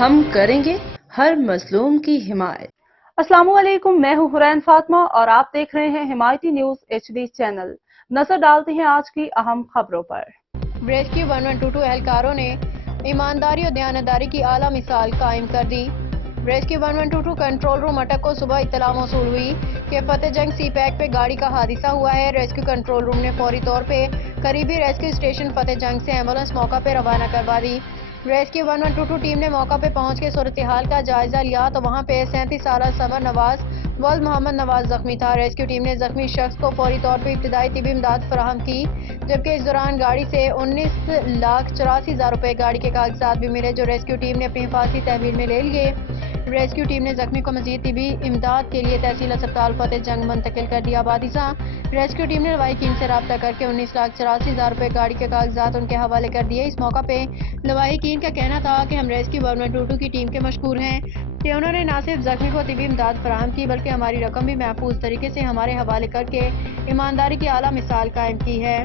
ہم کریں گے ہر مظلوم کی حمایت۔ السلام علیکم، میں ہوں حرین فاطمہ اور آپ دیکھ رہے ہیں حمایتی نیوز HD چینل۔ نظر ڈالتے ہیں آج کی اہم خبروں پر۔ ریسکیو 1122 اہلکاروں نے ایمانداری اور دیانتداری کی اعلیٰ مثال قائم کر دی۔ ریسکیو 1122 کنٹرول روم اٹک کو صبح اطلاع موصول ہوئی کہ فتح جنگ سی پیک پہ گاڑی کا حادثہ ہوا ہے۔ ریسکیو کنٹرول روم نے فوری طور پہ قریبی ریسکیو اسٹیشن فتح جنگ سے ایمبولینس موقع پہ روانہ کروا دی۔ ریسکیو 1122 ٹیم نے موقع پہ پہنچ کے صورتحال کا جائزہ لیا تو وہاں پہ 37 سالہ سمر نواز ولد محمد نواز زخمی تھا۔ ریسکیو ٹیم نے زخمی شخص کو فوری طور پہ ابتدائی طبی امداد فراہم کی، جبکہ اس دوران گاڑی سے 19,84,000 روپے گاڑی کے کاغذات بھی ملے، جو ریسکیو ٹیم نے اپنی حفاظتی تحویل میں لے لیے۔ ریسکیو ٹیم نے زخمی کو مزید طبی امداد کے لیے تحصیل اسپتال فتح جنگ منتقل کر دیا۔ بعدازاں ریسکیو ٹیم نے لواحقین سے رابطہ کر کے 19,84,000 روپے گاڑی کے کاغذات ان کے حوالے کر دیے۔ اس موقع پہ لواحقین کا کہنا تھا کہ ہم ریسکیو 1122 کی ٹیم کے مشکور ہیں کہ انہوں نے نہ صرف زخمی کو طبی امداد فراہم کی بلکہ ہماری رقم بھی محفوظ طریقے سے ہمارے حوالے کر کے ایمانداری کی اعلیٰ مثال قائم کی ہے۔